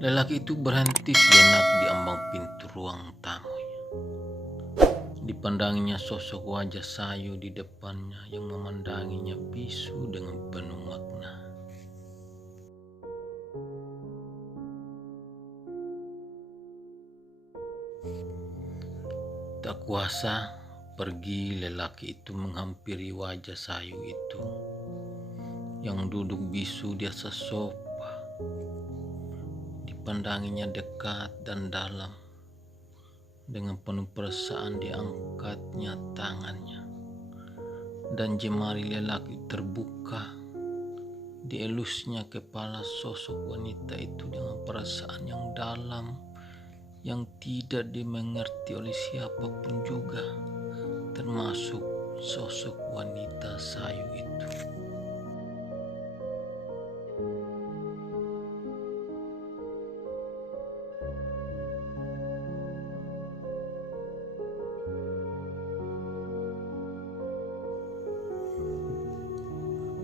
Lelaki itu berhenti sejenak di ambang pintu ruang tamunya. Dipandanginya sosok wajah sayu di depannya yang memandanginya bisu dengan penuh makna. Tak kuasa pergi, lelaki itu menghampiri wajah sayu itu yang duduk bisu di atas sofa. Dipandanginya dekat dan dalam. Dengan penuh perasaan diangkatnya tangannya, dan jemari lelaki terbuka. Dielusnya kepala sosok wanita itu dengan perasaan yang dalam, yang tidak dimengerti oleh siapapun juga, termasuk sosok wanita sayu itu.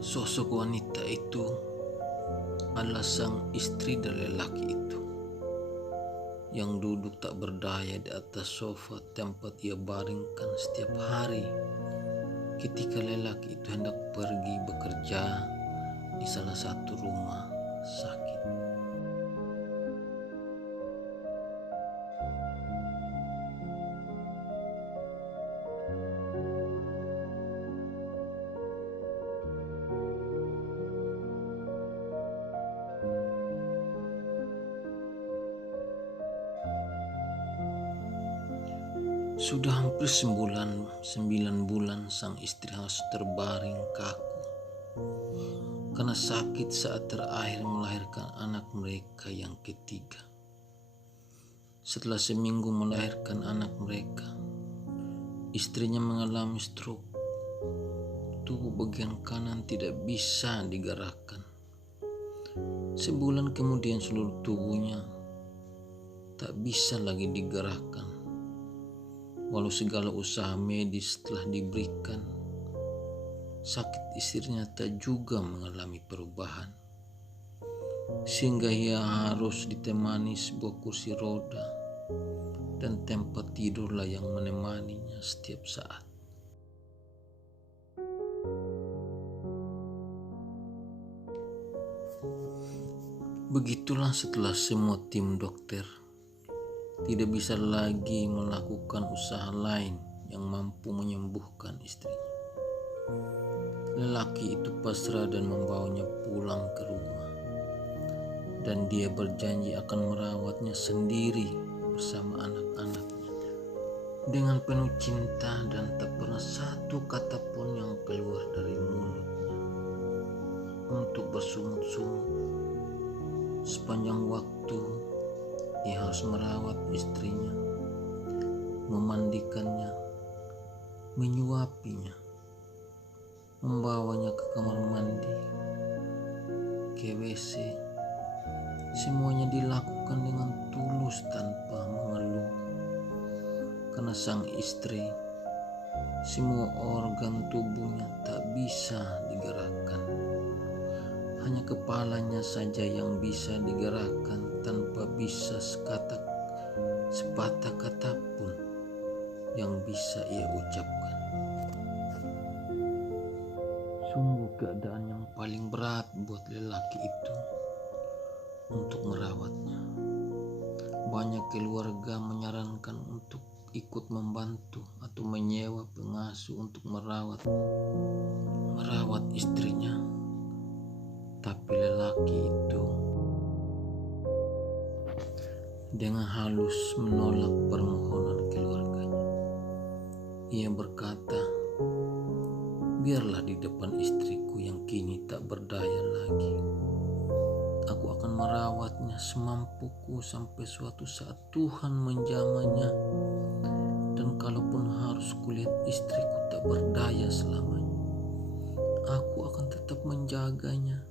Sosok wanita itu adalah sang istri dari lelaki itu, yang duduk tak berdaya di atas sofa tempat ia baringkan setiap hari ketika lelaki itu hendak pergi bekerja di salah satu rumah sakit. Sudah hampir 9 bulan sang istri harus terbaring kaku karena sakit saat terakhir melahirkan anak mereka yang ketiga. Setelah seminggu melahirkan anak mereka, istrinya mengalami stroke. Tubuh bagian kanan tidak bisa digerakkan. Sebulan kemudian seluruh tubuhnya tak bisa lagi digerakkan. Walau segala usaha medis telah diberikan, sakit istrinya tak juga mengalami perubahan, sehingga ia harus ditemani sebuah kursi roda dan tempat tidurlah yang menemaninya setiap saat. Begitulah setelah semua tim dokter tidak bisa lagi melakukan usaha lain yang mampu menyembuhkan istrinya. Lelaki itu pasrah dan membawanya pulang ke rumah, dan dia berjanji akan merawatnya sendiri bersama anak-anaknya dengan penuh cinta, dan tak pernah satu kata pun yang keluar dari mulutnya untuk bersungut-sungut. Sepanjang waktu ia harus merawat istrinya, memandikannya, menyuapinya, membawanya ke kamar mandi, ke WC. Semuanya dilakukan dengan tulus tanpa mengeluh. Karena sang istri, semua organ tubuhnya tak bisa digerakkan. Hanya kepalanya saja yang bisa digerakkan tanpa bisa sepatah kata pun yang bisa ia ucapkan. Sungguh keadaan yang paling berat buat lelaki itu untuk merawatnya. Banyak keluarga menyarankan untuk ikut membantu atau menyewa pengasuh untuk merawat istrinya. Tapi lelaki itu dengan halus menolak permohonan keluarganya. Ia berkata, "Biarlah di depan istriku yang kini tak berdaya lagi. Aku akan merawatnya semampuku sampai suatu saat Tuhan menjamahnya. Dan kalaupun harus kulihat istriku tak berdaya selamanya, aku akan tetap menjaganya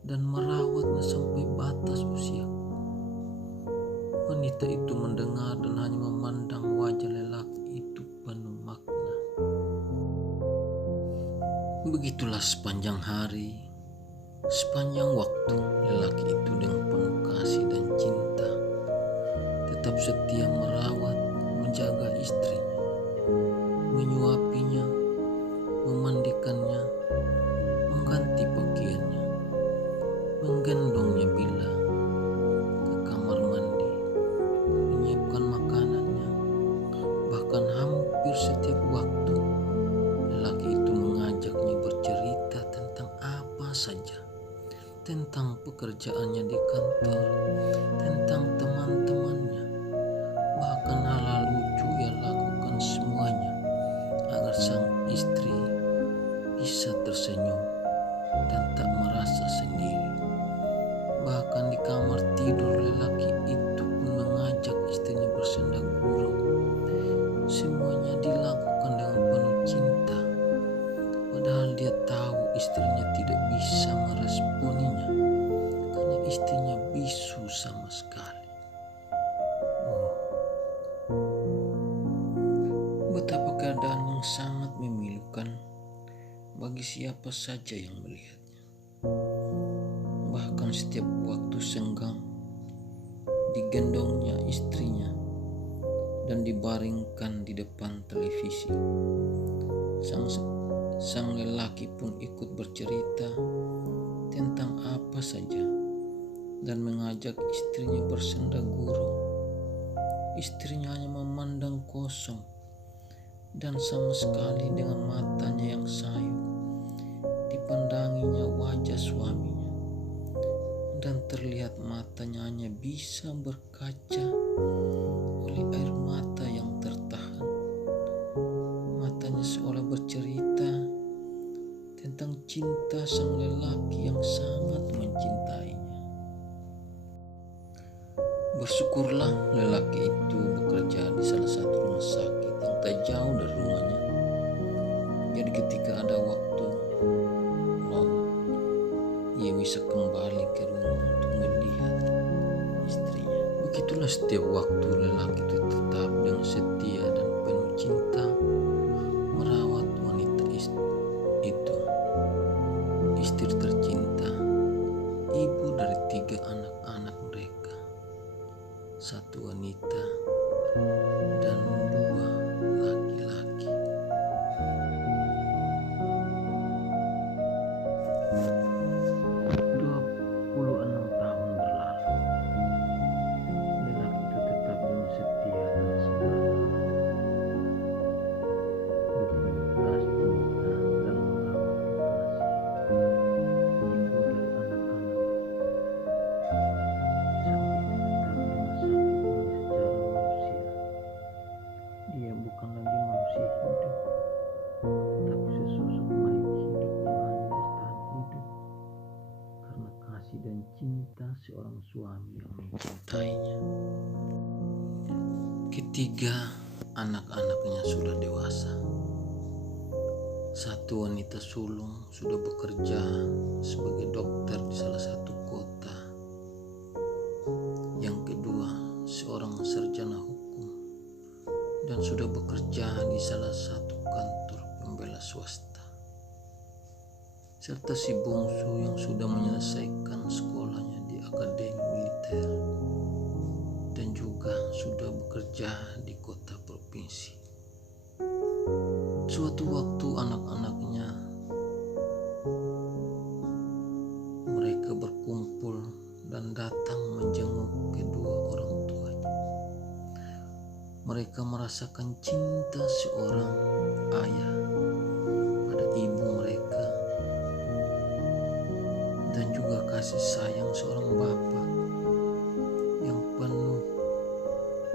dan merawatnya sampai batas usiaku." Wanita itu mendengar dan hanya memandang wajah lelaki itu penuh makna. Begitulah sepanjang hari Sepanjang waktu, lelaki itu dengan penuh kasih dan cinta tetap setia merawat, menjaga istrinya, menyuapinya, memandikannya, mengganti pakaiannya, menggendongnya bila ke kamar mandi, menyiapkan makanannya. Bahkan hampir setiap waktu, lelaki itu mengajaknya bercerita tentang apa saja, tentang pekerjaannya di kantor, tentang teman-temannya, bahkan hal-hal lucu ia lakukan semuanya agar sang istri bisa tersenyum dan tak merasa sendiri. Bahkan di kamar tidur, lelaki itu pun mengajak istrinya bersenda gurau. Semuanya dilakukan dengan penuh cinta, padahal dia tahu istrinya tidak bisa meresponinya karena istrinya bisu sama sekali. Oh, betapa keadaan yang sangat memilukan bagi siapa saja yang melihatnya. Bahkan setiap waktu senggang, digendongnya istrinya dan dibaringkan di depan televisi. Sang lelaki pun ikut bercerita tentang apa saja dan mengajak istrinya bersenda gurau. Istrinya hanya memandang kosong dan sama sekali dengan matanya yang sayu dipandanginya wajah suaminya, dan terlihat matanya hanya bisa berkaca oleh air mata yang tertahan. Matanya seolah bercerita tentang cinta sang lelaki yang sangat mencintainya. Bersyukurlah lelaki itu bekerja di salah satu rumah sakit yang tak jauh dari rumahnya. Jadi ketika ada waktu luang, ia bisa kembali ke rumah untuk melihat istrinya. Begitulah setiap waktu lelaki itu tetap dengan setia dan penuh cinta merawat wanita itu, istri tercinta, ibu dari 3 anak-anak mereka, 1 wanita dan 2 laki-laki. 26 tahun berlalu, lelaki itu tetap dengan setia dan segala rutinitas cinta dalam merawat kekasih, ibu dari anak-anak, sampai tetap dengan sakit ini secara manusia. Dia bukan lagi manusia hidup, tetapi sesosok mayat hidup yang hanya bertahan hidup karena kasih dan cinta seorang suami yang mencintainya. Ketiga anak-anaknya sudah dewasa. 1 wanita sulung sudah bekerja sebagai dokter di salah satu kota. Yang kedua, seorang sarjana hukum dan sudah bekerja di salah satu kantor pembela swasta. Serta si bungsu yang sudah menyelesaikan sekolahnya di akademi militer dan juga sudah bekerja di kota provinsi. Suatu waktu anak-anaknya mereka berkumpul dan datang menjenguk kedua orang tuanya. Mereka merasakan cinta seorang ayah pada ibu mereka dan juga kasih sayang seorang bapak yang penuh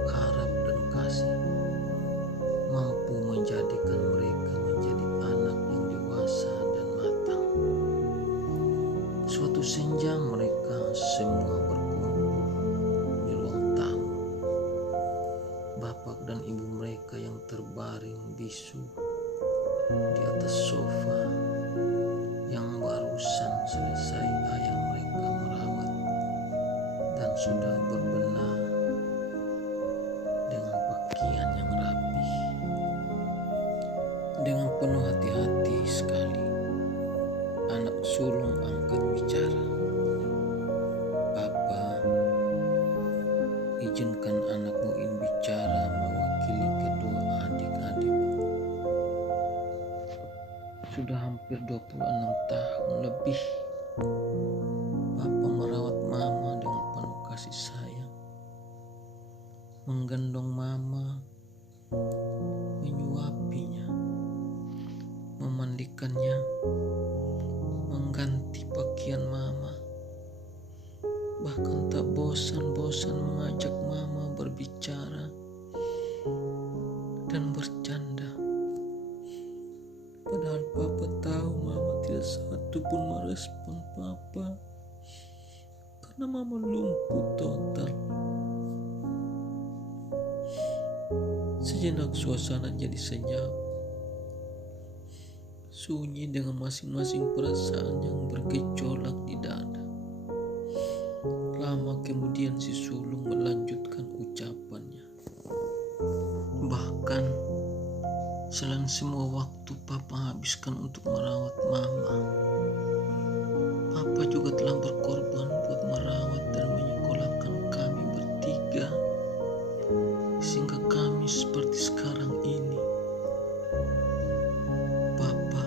harap dan kasih, mampu menjadikan mereka menjadi anak yang dewasa dan matang. Suatu senja mereka semua berkumpul di ruang tamu. Bapak dan ibu mereka yang terbaring bisu di atas sofa yang barusan selesai ayah mereka merawat dan sudah berbenah dengan pakaian yang rapi. Dengan penuh hati-hati sekali, anak sulung angkat bicara. Sudah hampir 26 tahun lebih Papa merawat Mama dengan penuh kasih sayang, menggendong Mama, menyuapinya, memandikannya, mengganti pakaian Mama, bahkan tak bosan-bosan mengajak Mama berbicara dan bercanda. Padahal Papa tahu Mama tidak satu pun merespon Papa karena Mama lumpuh total. Sejenak suasana jadi senyap, sunyi dengan masing-masing perasaan yang bergejolak di dada. Lama kemudian si sulung melanjutkan ucapannya. Bahkan selain semua waktu Papa habiskan untuk merawat Mama, Papa juga telah berkorban buat merawat dan menyekolahkan kami bertiga, sehingga kami seperti sekarang ini. Papa,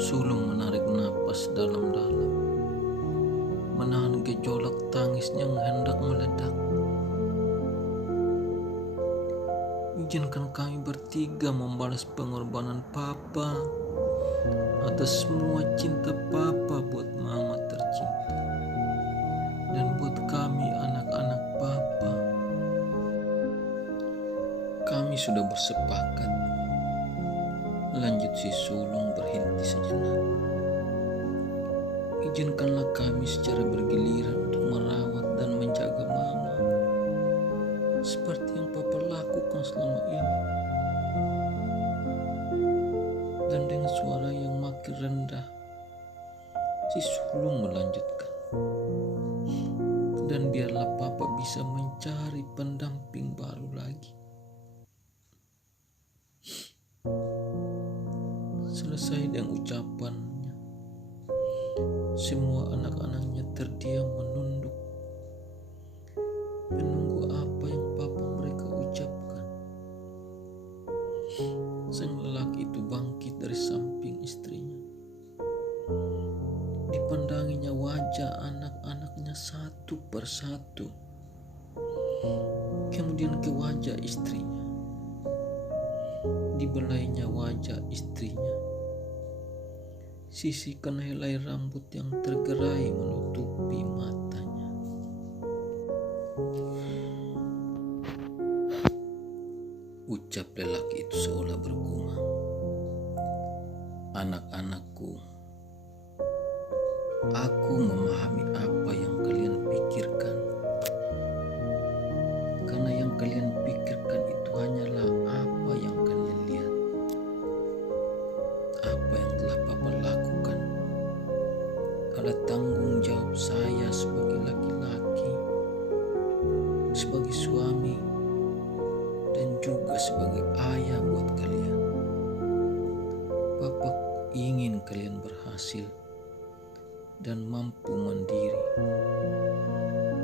sulung menarik napas dalam-dalam, menahan gejolak tangisnya yang hendak meledak. Izinkan kami bertiga membalas pengorbanan Papa atas semua cinta Papa buat Mama tercinta dan buat kami anak-anak Papa. Kami sudah bersepakat, lanjut si sulung berhenti sejenak. Izinkanlah kami secara bergiliran untuk merawat dan menjaga Mama seperti yang Papa lakukan selama ini. Dan dengan suara yang makin rendah, si sulung melanjutkan. Dan biarlah Papa bisa mencari pendamping baru lagi. Selesai dengan ucapannya, semua anak-anaknya terdiam menunduk, menunggu apa yang Papa mereka ucapkan. Sang lelaki itu bangkit dari samping istrinya. Dipandanginya wajah anak-anaknya satu persatu, kemudian ke wajah istrinya. Dibelainya wajah istrinya. Sisihkan helai rambut yang tergerai menutupi matanya. Ucap lelaki itu seolah bergumam, "Anak-anakku, aku memahami apa yang kalian pikirkan. Karena yang kalian pikirkan itu hanyalah apa yang kalian lihat. Apa yang telah Papa lakukan adalah tanggung jawab saya sebagai laki-laki, sebagai suami, dan juga sebagai ayah buat kalian. Papa ingin kalian berhasil dan mampu mandiri.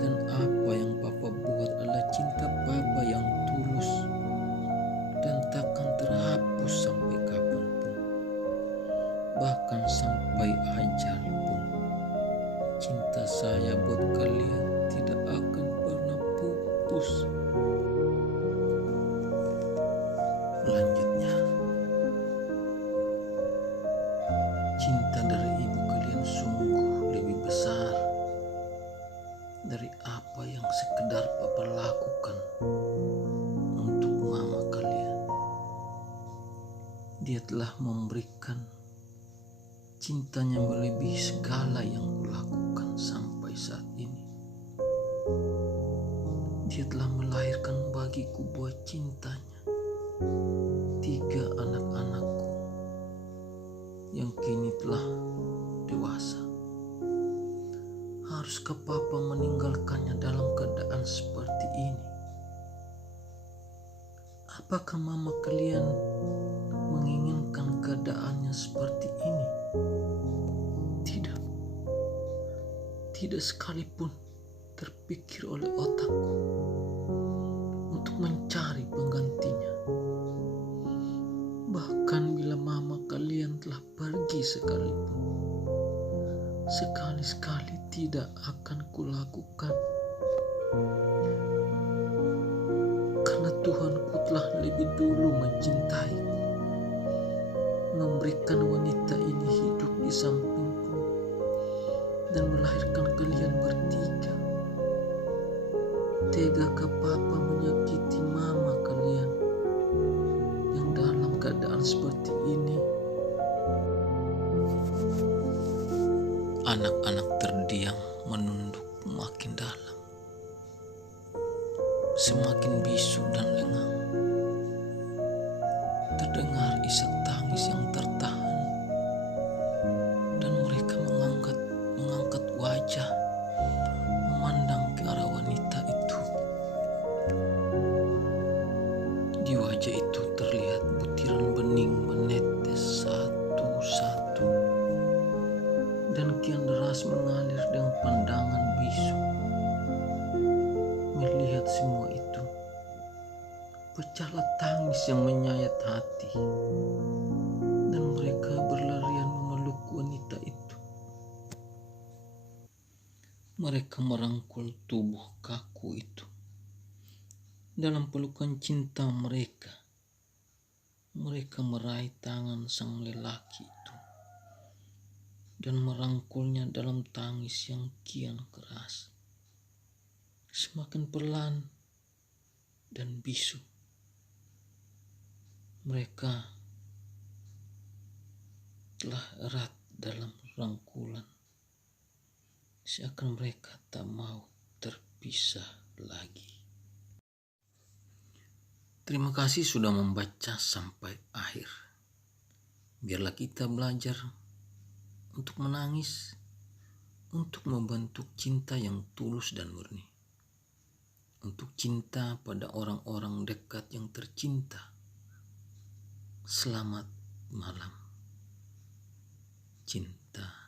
Dan apa yang Papa buat adalah cinta Papa yang tulus dan takkan terhapus sampai kapanpun. Bahkan sampai ajal pun, cinta saya buat kalian tidak akan pernah pupus." Lanjutnya, cinta dari ibu kalian sungguh lebih besar dari apa yang sekedar Papa lakukan untuk Mama kalian. Dia telah memberikan cintanya melebihi segala yang kulakukan sampai saat ini. Dia telah melahirkan bagiku buah cintanya 3 anak-anakku yang kini telah dewasa. Haruskah Papa meninggalkannya dalam keadaan seperti ini? Apakah Mama kalian menginginkan keadaannya seperti ini? Tidak. Tidak sekalipun terpikir oleh otakku untuk mencari penggantinya. bahkan bila mama kalian telah pergi sekalipun, sekali-sekali tidak akan kulakukan. Karena Tuhanku telah lebih dulu mencintaiku, memberikan wanita ini hidup di sampingku, dan melahirkan kalian bertiga. Tegakah Papa menyakiti mama kalian yang dalam keadaan seperti ini? Anak-anak terdiam menunduk makin dalam, semakin bisu dan lengang. Terdengar isak tangis yang tertahan, dan mereka mengangkat wajah memandang ke arah wanita itu. Di wajah itu terlihat butiran bening menetes satu-satu, dan kian deras mengalir dengan pandangan bisu. Melihat semua itu, pecahlah tangis yang menyayat hati, dan mereka berlarian memeluk wanita itu. Mereka merangkul tubuh kaku itu. Dalam pelukan cinta mereka meraih tangan sang lelaki itu dan merangkulnya dalam tangis yang kian keras, semakin pelan dan bisu. Mereka telah erat dalam rangkulan, seakan mereka tak mau terpisah lagi. Terima kasih sudah membaca sampai akhir. Biarlah kita belajar untuk menangis, untuk membentuk cinta yang tulus dan murni, untuk cinta pada orang-orang dekat yang tercinta. Selamat malam, cinta.